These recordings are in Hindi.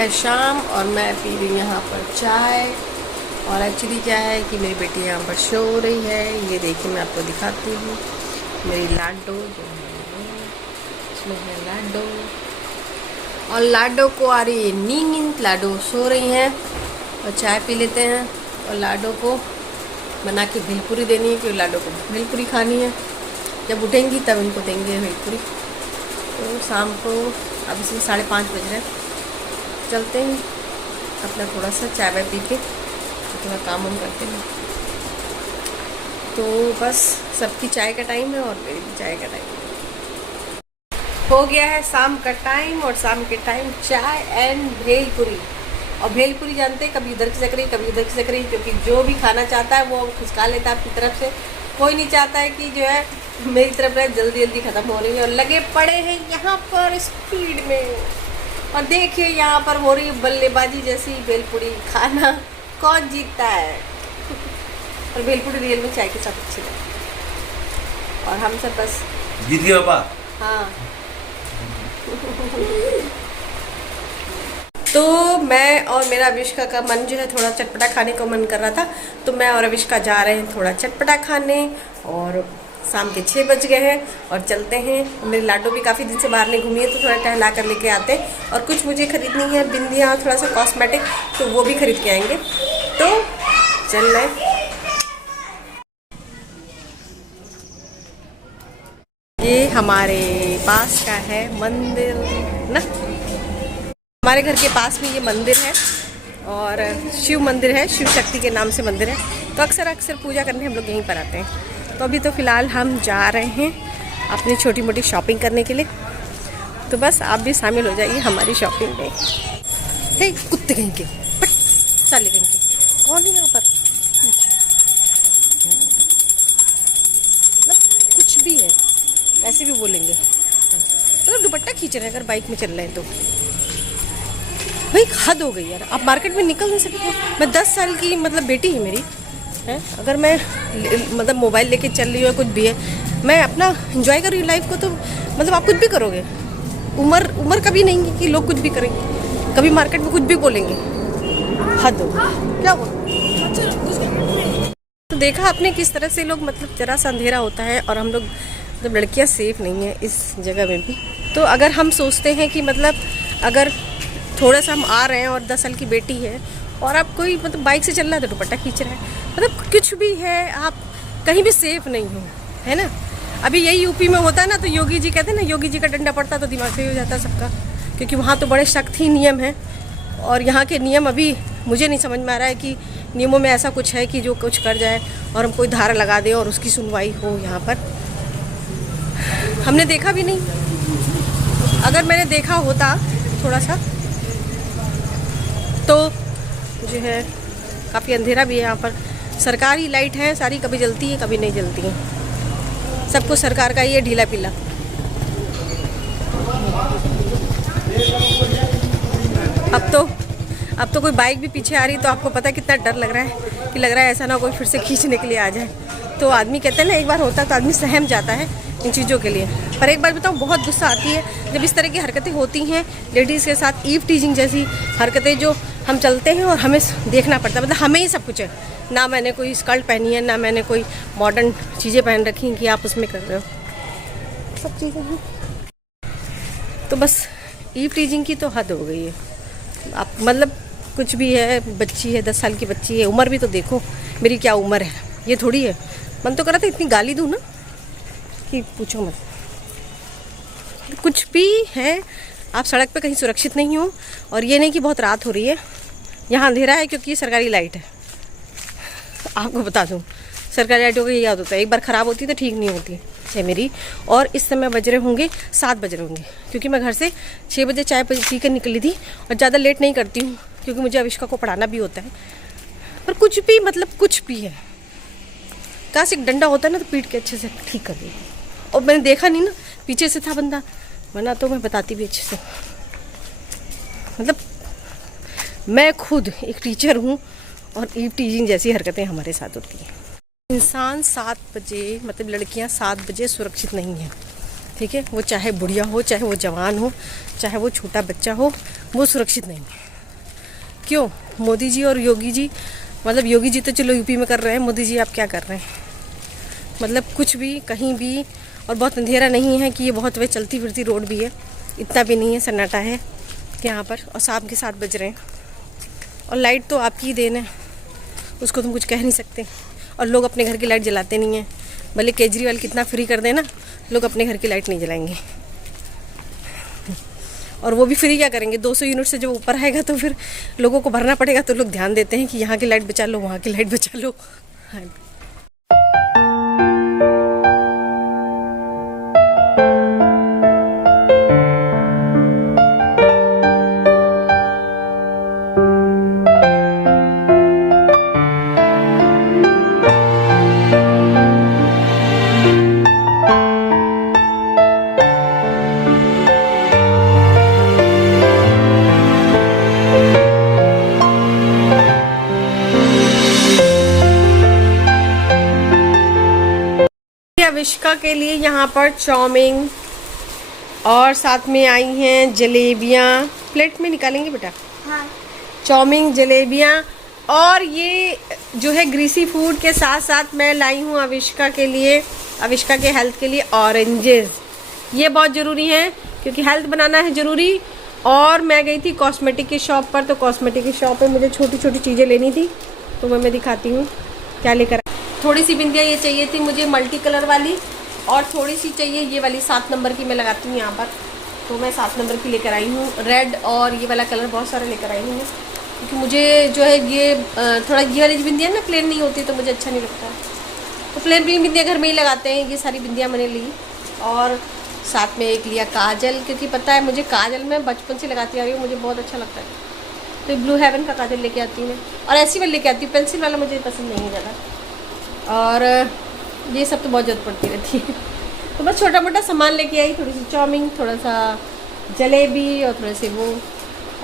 है शाम और मैं पी रही हूँ यहाँ पर चाय। और एक्चुअली क्या है कि मेरी बेटी यहाँ पर शो हो रही है। ये देखिए मैं आपको दिखाती हूँ, मेरी लाडो जो है इसमें है लाडो, और लाडो को आ रही है नींद। लाडो सो रही हैं और चाय पी लेते हैं। और लाडो को बना के भेलपुरी देनी है क्योंकि लाडो को भेलपुरी खानी है। जब उठेंगी तब इनको देंगे भेलपुरी। तो शाम को अब इसमें 5:30 बज रहे हैं, चलते हैं अपना थोड़ा सा चाय वाय पी के थोड़ा काम वाम करते हैं। तो बस सबकी चाय का टाइम है और मेरी भी चाय का टाइम है। हो गया है शाम का टाइम और शाम के टाइम चाय एंड भेलपुरी। और भेलपुरी जानते हैं, कभी इधर खिसक रही कभी उधर खिसक रही, क्योंकि जो भी खाना चाहता है वो खिसका लेता है आपकी तरफ से। कोई नहीं चाहता है कि जो है मेरी तरफ रहे, जल्दी जल्दी ख़त्म हो रही है। और लगे पड़े हैं यहाँ पर स्पीड में। और देखिए यहाँ पर हो रही है बल्लेबाजी जैसी भेलपुरी। खाना कौन जीतता है। और भेलपुरी रियल में चाय के साथ अच्छी लगती। और हम सब बस जीत गए पापा। हाँ। तो मैं और मेरा अविष्का का मन जो है थोड़ा चटपटा खाने को मन कर रहा था, तो मैं और अविष्का जा रहे हैं थोड़ा चटपटा खाने। और शाम के 6 बज गए हैं और चलते हैं। मेरी लाडो भी काफ़ी दिन से बाहर नहीं घूमी है, तो थोड़ा टहला कर लेके आते हैं। और कुछ मुझे ख़रीदनी है, बिंदियाँ, थोड़ा सा कॉस्मेटिक, तो वो भी खरीद के आएंगे। तो चल रहे। ये हमारे पास का है मंदिर ना, हमारे घर के पास में ये मंदिर है और शिव मंदिर है, शिव शक्ति के नाम से मंदिर है। तो अक्सर पूजा करने हम लोग यहीं पर आते हैं। तो अभी तो फ़िलहाल हम जा रहे हैं अपनी छोटी मोटी शॉपिंग करने के लिए। तो बस आप भी शामिल हो जाइए हमारी शॉपिंग में। हे कुत्ते कहीं के, साले कहीं के, कौन है यहाँ पर? मतलब कुछ भी है, ऐसे भी बोलेंगे। मतलब दुपट्टा खींच रहे हैं अगर बाइक में चल रहे हैं तो। भाई हद हो गई यार, आप मार्केट में निकल नहीं सकते। मैं 10 साल की मतलब बेटी है मेरी है, अगर मैं मतलब मोबाइल लेके चल रही हूँ, कुछ भी है, मैं अपना एंजॉय कर रही हूँ लाइफ को। तो मतलब आप कुछ भी करोगे, उम्र कभी नहीं है कि लोग कुछ भी करेंगे, कभी मार्केट में कुछ भी बोलेंगे। हद हो क्या हो। तो देखा आपने किस तरह से लोग, मतलब जरा सा अंधेरा होता है और हम लोग मतलब लड़कियाँ सेफ नहीं है इस जगह में भी। तो अगर हम सोचते हैं कि मतलब अगर थोड़ा सा हम आ रहे हैं और 10 साल की बेटी है और आप कोई मतलब बाइक से चल रहा है तो दुपट्टा खींच रहा है, मतलब कुछ भी है, आप कहीं भी सेफ नहीं हो, है ना। अभी यही यूपी में होता है ना, तो योगी जी कहते हैं ना, योगी जी का डंडा पड़ता तो दिमाग से ही हो जाता सबका, क्योंकि वहाँ तो बड़े सख्त ही नियम हैं। और यहाँ के नियम अभी मुझे नहीं समझ में आ रहा है कि नियमों में ऐसा कुछ है कि जो कुछ कर जाए और हम कोई धारा लगा दें और उसकी सुनवाई हो। यहाँ पर हमने देखा भी नहीं। अगर मैंने देखा होता थोड़ा सा तो जो है काफ़ी अंधेरा भी है यहाँ पर। सरकारी लाइट है सारी, कभी जलती है कभी नहीं जलती है। सबको सरकार का ये ढीला पीला। अब तो कोई बाइक भी पीछे आ रही तो आपको पता है कितना डर लग रहा है, कि लग रहा है ऐसा ना कोई फिर से खींचने के लिए आ जाए। तो आदमी कहते हैं ना, एक बार होता तो आदमी सहम जाता है इन चीज़ों के लिए। पर एक बार बताऊँ, बहुत गुस्सा आती है जब इस तरह की हरकतें होती हैं लेडीज़ के साथ। ईव टीजिंग जैसी हरकतें जो हम चलते हैं और हमें देखना पड़ता है, मतलब हमें ही सब कुछ है ना। मैंने कोई स्कर्ट पहनी है, ना मैंने कोई मॉडर्न चीज़ें पहन रखी हैं कि आप उसमें कर रहे हो, सब चीज़ें हैं। तो बस ईव टीजिंग की तो हद हो गई है। आप मतलब कुछ भी है, बच्ची है, 10 साल की बच्ची है, उम्र भी तो देखो मेरी क्या उम्र है, ये थोड़ी है। मन तो करा था इतनी गाली दूँ ना कि पूछो मत। कुछ भी है, आप सड़क पे कहीं सुरक्षित नहीं हो। और ये नहीं कि बहुत रात हो रही है, यहाँ अंधेरा है क्योंकि ये सरकारी लाइट है। आपको बता दूँ, सरकारी लाइटों का ये याद होता है, एक बार ख़राब होती तो ठीक नहीं होती है मेरी। और इस समय बज रहे होंगे 7 बज रहे होंगे, क्योंकि मैं घर से 6 बजे चाय पी कर निकली थी। और ज़्यादा लेट नहीं करती हूँ क्योंकि मुझे अविष्का को पढ़ाना भी होता है। पर कुछ भी मतलब कुछ भी है, काश एक डंडा होता है ना तो पीट के अच्छे से ठीक कर देगी। और मैंने देखा नहीं ना, पीछे से था बंदा, वरना तो मैं बताती भी अच्छे से। मतलब मैं खुद एक टीचर हूँ और ईव टीजिंग जैसी हरकतें हमारे साथ होती हैं। इंसान 7 बजे, मतलब लड़कियाँ 7 बजे सुरक्षित नहीं हैं, ठीक है। वो चाहे बुढ़िया हो, चाहे वो जवान हो, चाहे वो छोटा बच्चा हो, वो सुरक्षित नहीं है। क्यों मोदी जी और योगी जी, मतलब योगी जी तो चलो यूपी में कर रहे हैं, मोदी जी आप क्या कर रहे हैं? मतलब कुछ भी कहीं भी। और बहुत अंधेरा नहीं है कि ये बहुत वे चलती फिरती रोड भी है, इतना भी नहीं है, सन्नाटा है यहाँ पर। और शाम के 7 बज रहे हैं और लाइट तो आपकी ही देन है, उसको तुम कुछ कह नहीं सकते। और लोग अपने घर की लाइट जलाते नहीं हैं, भले केजरीवाल कितना फ्री कर देना, लोग अपने घर की लाइट नहीं जलाएंगे। और वो भी फ्री क्या करेंगे, 200 यूनिट से जब ऊपर आएगा तो फिर लोगों को भरना पड़ेगा। तो लोग ध्यान देते हैं कि यहाँ की लाइट बचा लो, वहाँ की लाइट बचा लो। हाँ। विश्का के लिए यहाँ पर चाउमीन और साथ में आई हैं जलेबियाँ। प्लेट में निकालेंगे बेटा? हाँ। चाउमीन, जलेबियाँ और ये जो है ग्रीसी फूड के साथ साथ मैं लाई हूँ अविष्का के लिए, अविष्का के हेल्थ के लिए ऑरेंजेस। ये बहुत ज़रूरी है क्योंकि हेल्थ बनाना है ज़रूरी। और मैं गई थी कॉस्मेटिक की शॉप पर, तो कॉस्मेटिक की शॉप पे मुझे छोटी छोटी चीज़ें लेनी थी, तो मैं दिखाती हूँ क्या लेकर। थोड़ी सी बिंदियाँ ये चाहिए थी मुझे मल्टी कलर वाली, और थोड़ी सी चाहिए ये वाली 7 नंबर की मैं लगाती हूँ यहाँ पर, तो मैं 7 नंबर की लेकर आई हूँ। रेड और ये वाला कलर बहुत सारे लेकर आई हूँ क्योंकि मुझे जो है ये थोड़ा ये वाली बिंदियाँ ना प्लेन नहीं होती तो मुझे अच्छा नहीं लगता, तो प्लेन बिंदियाँ घर में ही लगाते हैं। ये सारी बिंदियाँ मैंने ली और साथ में एक लिया काजल, क्योंकि पता है मुझे काजल मैं बचपन से लगाती आ रही हूँ, मुझे बहुत अच्छा लगता है। तो ब्लू हेवन का काजल लेके आती हूँ मैं, और ऐसी वाली लेके आती हूँ, पेंसिल वाला मुझे पसंद नहीं है ज़्यादा। और ये सब तो बहुत ज़रूरत पड़ती रहती है, तो बस छोटा मोटा सामान लेके आई, थोड़ी सी चाउमीन, थोड़ा सा जलेबी और थोड़े से वो।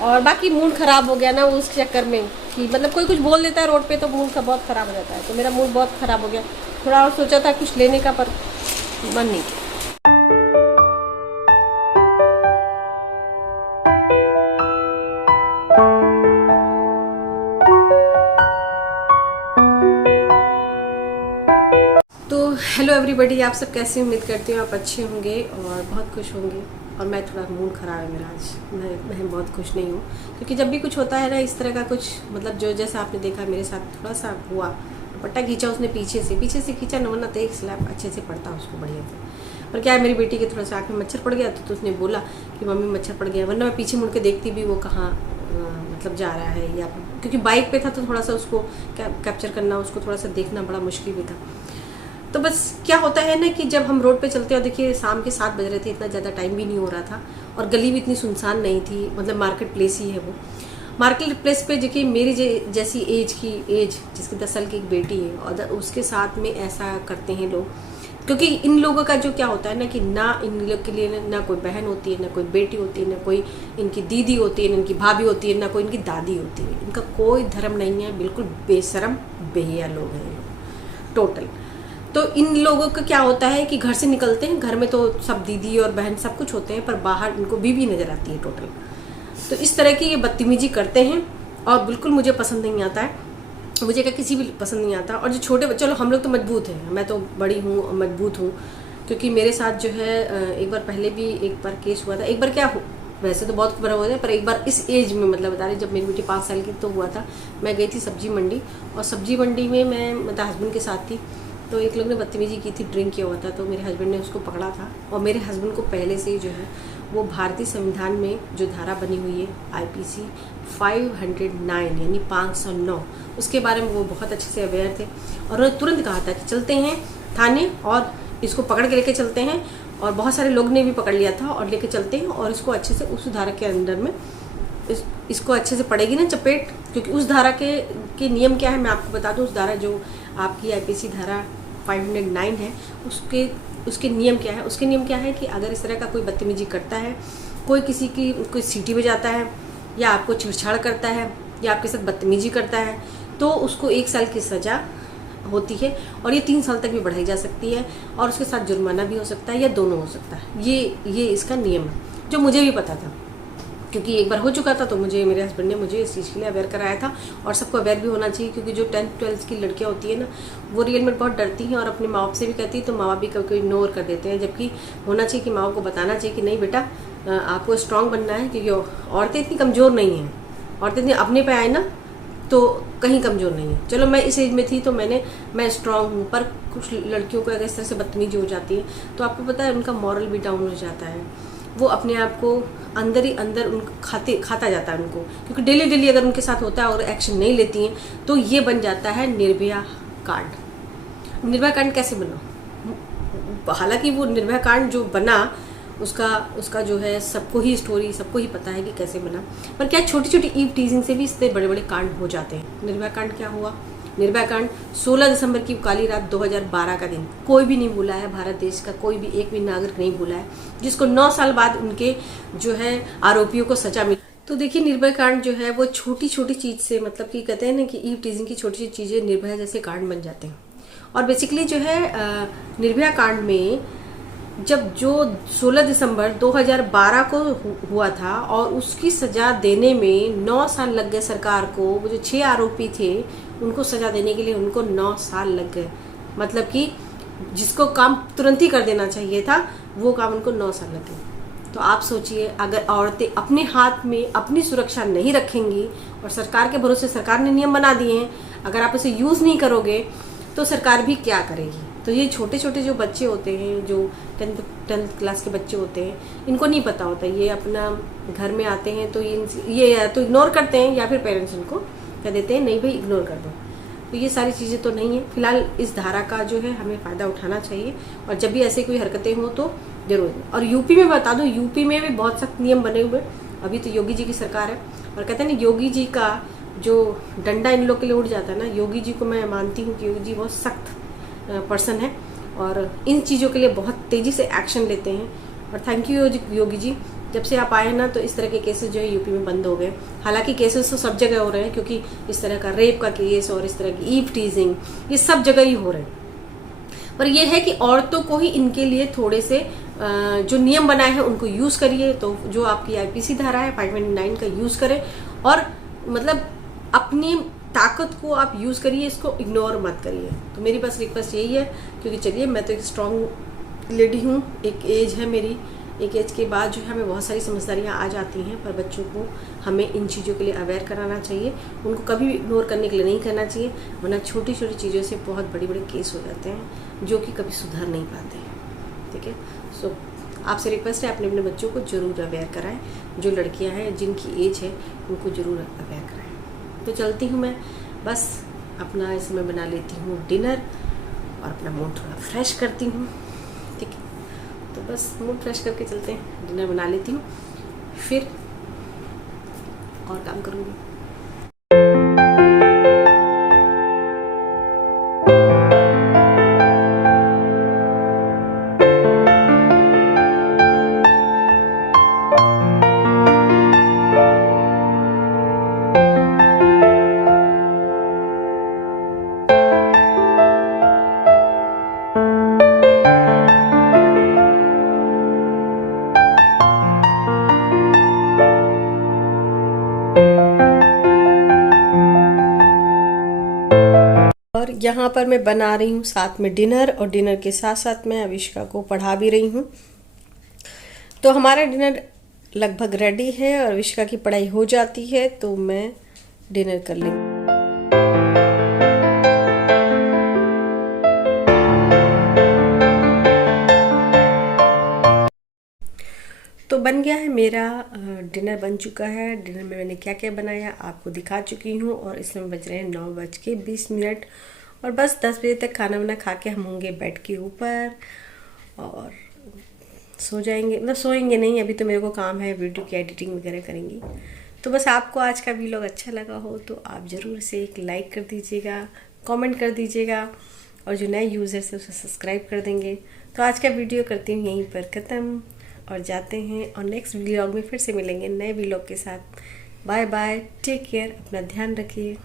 और बाकी मूड ख़राब हो गया ना उस चक्कर में कि मतलब कोई कुछ बोल देता है रोड पे तो मूड का बहुत ख़राब हो जाता है, तो मेरा मूड बहुत ख़राब हो गया। थोड़ा और सोचा था कुछ लेने का पर मन नहीं किया। हेलो एवरीबॉडी, आप सब कैसे? उम्मीद करती हूँ आप अच्छे होंगे और बहुत खुश होंगे। और मैं थोड़ा मूड ख़राब है मेरा आज, मैं बहुत खुश नहीं हूँ क्योंकि जब भी कुछ होता है ना इस तरह का कुछ, मतलब जो जैसा आपने देखा मेरे साथ थोड़ा सा हुआ, दुपट्टा खींचा उसने पीछे से खींचा न, वरना तो एक स्लैब अच्छे से पड़ता उसको बढ़िया था। पर क्या है, मेरी बेटी के थोड़ा सा आँख में मच्छर पड़ गया तो उसने बोला कि मम्मी मच्छर पड़ गया, वरना मैं पीछे मुड़ के देखती भी वो कहाँ मतलब जा रहा है, या क्योंकि बाइक पे था तो थोड़ा सा उसको कैप्चर करना, उसको थोड़ा सा देखना बड़ा मुश्किल भी था। तो बस क्या होता है ना कि जब हम रोड पे चलते हैं, और देखिए शाम के 7 बज रहे थे, इतना ज़्यादा टाइम भी नहीं हो रहा था और गली भी इतनी सुनसान नहीं थी, मतलब मार्केट प्लेस ही है वो। मार्केट प्लेस पे देखिए मेरी जैसी एज जिसकी 10 साल की एक बेटी है और उसके साथ में ऐसा करते हैं लोग, क्योंकि इन लोगों का जो क्या होता है ना कि ना इन लोग के लिए ना कोई बहन होती है, ना कोई बेटी होती है, ना कोई इनकी दीदी होती है, ना इनकी भाभी होती है, ना कोई इनकी दादी होती है। इनका कोई धर्म नहीं है, बिल्कुल बेशरम बेहिया लोग हैं टोटल। तो इन लोगों का क्या होता है कि घर से निकलते हैं, घर में तो सब दीदी और बहन सब कुछ होते हैं, पर बाहर इनको बीवी नज़र आती है टोटल। तो इस तरह की ये बदतमीजी करते हैं और बिल्कुल मुझे पसंद नहीं आता है, मुझे क्या किसी भी पसंद नहीं आता। और जो छोटे बच्चे, चलो हम लोग तो मजबूत हैं, मैं तो बड़ी हूँ और मजबूत हूँ, क्योंकि मेरे साथ जो है एक बार पहले भी एक बार केस हुआ था। एक बार क्या हो, वैसे तो बहुत बड़ा हुआ था, पर एक बार इस एज में मतलब बता रही, जब मेरी बेटी 5 साल की तो हुआ था। मैं गई थी सब्जी मंडी, और सब्जी मंडी में मैं मतलब हस्बैंड के साथ थी, तो एक लोग ने बदतमीजी की थी, ड्रिंक किया हुआ था, तो मेरे हस्बैंड ने उसको पकड़ा था। और मेरे हस्बैंड को पहले से ही जो है वो भारतीय संविधान में जो धारा बनी हुई है IPC 509 यानी 509, उसके बारे में वो बहुत अच्छे से अवेयर थे। और उन्होंने तुरंत कहा था कि चलते हैं थाने और इसको पकड़ के लेके चलते हैं, और बहुत सारे लोग ने भी पकड़ लिया था और लेके चलते हैं, और इसको अच्छे से उस धारा के अंदर में इसको अच्छे से पड़ेगी ना चपेट, क्योंकि उस धारा के नियम क्या है मैं आपको बता दूं। उस धारा जो आपकी IPC धारा 509 है, उसके नियम क्या है? उसके नियम क्या है कि अगर इस तरह का कोई बदतमीजी करता है, कोई किसी की कोई सीटी बजाता है, या आपको छेड़छाड़ करता है, या आपके साथ बदतमीजी करता है, तो उसको 1 साल की सज़ा होती है, और ये 3 साल तक भी बढ़ाई जा सकती है, और उसके साथ जुर्माना भी हो सकता है, या दोनों हो सकता है। ये इसका नियम है, जो मुझे भी पता था। क्योंकि एक बार हो चुका था, तो मुझे मेरे हस्बैंड ने मुझे इस चीज़ के लिए अवेयर कराया था। और सबको अवेयर भी होना चाहिए, क्योंकि जो 10th-12th की लड़कियां होती है ना, वो रियल में बहुत डरती हैं और अपने माँ बाप से भी कहती है, तो माँ बाप भी कभी इग्नोर कर देते हैं। जबकि होना चाहिए कि माँ बाप को बताना चाहिए कि नहीं बेटा, आपको स्ट्रांग बनना है, क्योंकि औरतें इतनी कमज़ोर नहीं हैं। औरतें इतनी अपने पे आए ना तो कहीं कमज़ोर नहीं है। चलो मैं इस एज में थी तो मैं स्ट्रांग हूँ, पर कुछ लड़कियों को अगर इस तरह से बदतमीजी हो जाती है तो आपको पता है उनका मॉरल भी डाउन हो जाता है। वो अपने आप को अंदर ही अंदर खाता जाता है उनको, क्योंकि डेली अगर उनके साथ होता है और एक्शन नहीं लेती हैं तो ये बन जाता है निर्भया कांड। निर्भया कांड कैसे बना? हालांकि वो निर्भया कांड जो बना उसका जो है सबको ही स्टोरी सबको ही पता है कि कैसे बना। पर क्या छोटी छोटी ईव टीजिंग से भी इससे बड़े बड़े कांड हो जाते हैं। निर्भया कांड क्या हुआ? निर्भया कांड 16 दिसंबर की काली रात 2012 का दिन कोई भी नहीं भूला है। भारत देश का कोई भी एक भी नागरिक नहीं भूला है, जिसको 9 साल बाद उनके जो है आरोपियों को सजा मिली। तो देखिए, निर्भया कांड जो है वो छोटी छोटी चीज से, मतलब कि कहते हैं ना कि ईव टीजिंग की छोटी छोटी चीजें निर्भया जैसे कांड बन जाते हैं। और बेसिकली जो है निर्भया कांड में जब जो 16 दिसंबर 2012 को हुआ था और उसकी सजा देने में 9 साल लग गए सरकार को। वो जो 6 आरोपी थे उनको सजा देने के लिए उनको 9 साल लग गए। मतलब कि जिसको काम तुरंत ही कर देना चाहिए था वो काम उनको 9 साल लगे। तो आप सोचिए, अगर औरतें अपने हाथ में अपनी सुरक्षा नहीं रखेंगी और सरकार के भरोसे, सरकार ने नियम बना दिए हैं, अगर आप उसे यूज नहीं करोगे तो सरकार भी क्या करेगी। तो ये छोटे छोटे जो बच्चे होते हैं, जो 10th क्लास के बच्चे होते हैं, इनको नहीं पता होता। ये अपना घर में आते हैं तो ये या तो इग्नोर करते हैं या फिर पेरेंट्स उनको कह देते हैं नहीं भाई इग्नोर कर दो। तो ये सारी चीज़ें तो नहीं है। फिलहाल इस धारा का जो है हमें फ़ायदा उठाना चाहिए और जब भी ऐसे कोई हरकतें हो तो जरूर। और यूपी में बता दूं, यूपी में भी बहुत सख्त नियम बने हुए। अभी तो योगी जी की सरकार है और कहते हैं ना, योगी जी का जो डंडा इन लोग के लिए उड़ जाता है ना, योगी जी को मैं मानती हूँ कि योगी जी बहुत सख्त पर्सन है और इन चीज़ों के लिए बहुत तेज़ी से एक्शन लेते हैं। और थैंक यू योगी जी, जब से आप आए ना तो इस तरह के केसेस जो है यूपी में बंद हो गए। हालांकि केसेस तो सब जगह हो रहे हैं, क्योंकि इस तरह का रेप का केस और इस तरह की ईव टीजिंग ये सब जगह ही हो रहे हैं। पर यह है कि औरतों को ही इनके लिए थोड़े से जो नियम बनाए हैं उनको यूज करिए। तो जो आपकी आईपीसी धारा है 529 का यूज करें और मतलब अपनी ताकत को आप यूज करिए, इसको इग्नोर मत करिए। तो मेरी बस रिक्वेस्ट यही है, क्योंकि चलिए मैं तो एक स्ट्रांग लेडी हूँ, एक एज है मेरी, एक एज के बाद जो है हमें बहुत सारी समझदारियाँ आ जाती हैं। पर बच्चों को हमें इन चीज़ों के लिए अवेयर कराना चाहिए, उनको कभी भी इग्नोर करने के लिए नहीं करना चाहिए, वरना छोटी छोटी चीज़ों से बहुत बड़े बड़े केस हो जाते हैं जो कि कभी सुधर नहीं पाते हैं। ठीक है, सो आपसे रिक्वेस्ट है अपने अपने बच्चों को ज़रूर अवेयर कराएं। जो लड़कियां हैं जिनकी एज है उनको ज़रूर अवेयर कराएं। तो चलती हूँ मैं, बस अपना इस समय बना लेती हूँ डिनर और अपना मूड थोड़ा फ्रेश करती हूँ। ठीक है, तो बस मूड फ्रेश करके चलते हैं, डिनर बना लेती हूँ, फिर और काम करूँगी। और यहाँ पर मैं बना रही हूँ साथ में डिनर, और डिनर के साथ साथ मैं अविष्का को पढ़ा भी रही हूँ। तो हमारा डिनर लगभग रेडी है और अविष्का की पढ़ाई हो जाती है तो मैं डिनर कर लूँगी। तो बन गया है मेरा डिनर, बन चुका है। डिनर में मैंने क्या क्या बनाया आपको दिखा चुकी हूँ और इस समय बज रहे हैं 9:20 और बस 10 बजे तक खाना वाना खा के हम होंगे बेड के ऊपर और सो जाएंगे। मतलब सोएंगे नहीं, अभी तो मेरे को काम है, वीडियो की एडिटिंग वगैरह करेंगी। तो बस आपको आज का वीडियो अच्छा लगा हो तो आप ज़रूर से एक लाइक कर दीजिएगा, कमेंट कर दीजिएगा और जो नए यूज़र्स है उसे सब्सक्राइब कर देंगे। तो आज का वीडियो करती हूँ यहीं पर ख़त्म और जाते हैं और नेक्स्ट व्लॉग में फिर से मिलेंगे नए व्लॉग के साथ। बाय बाय, टेक केयर, अपना ध्यान रखिए।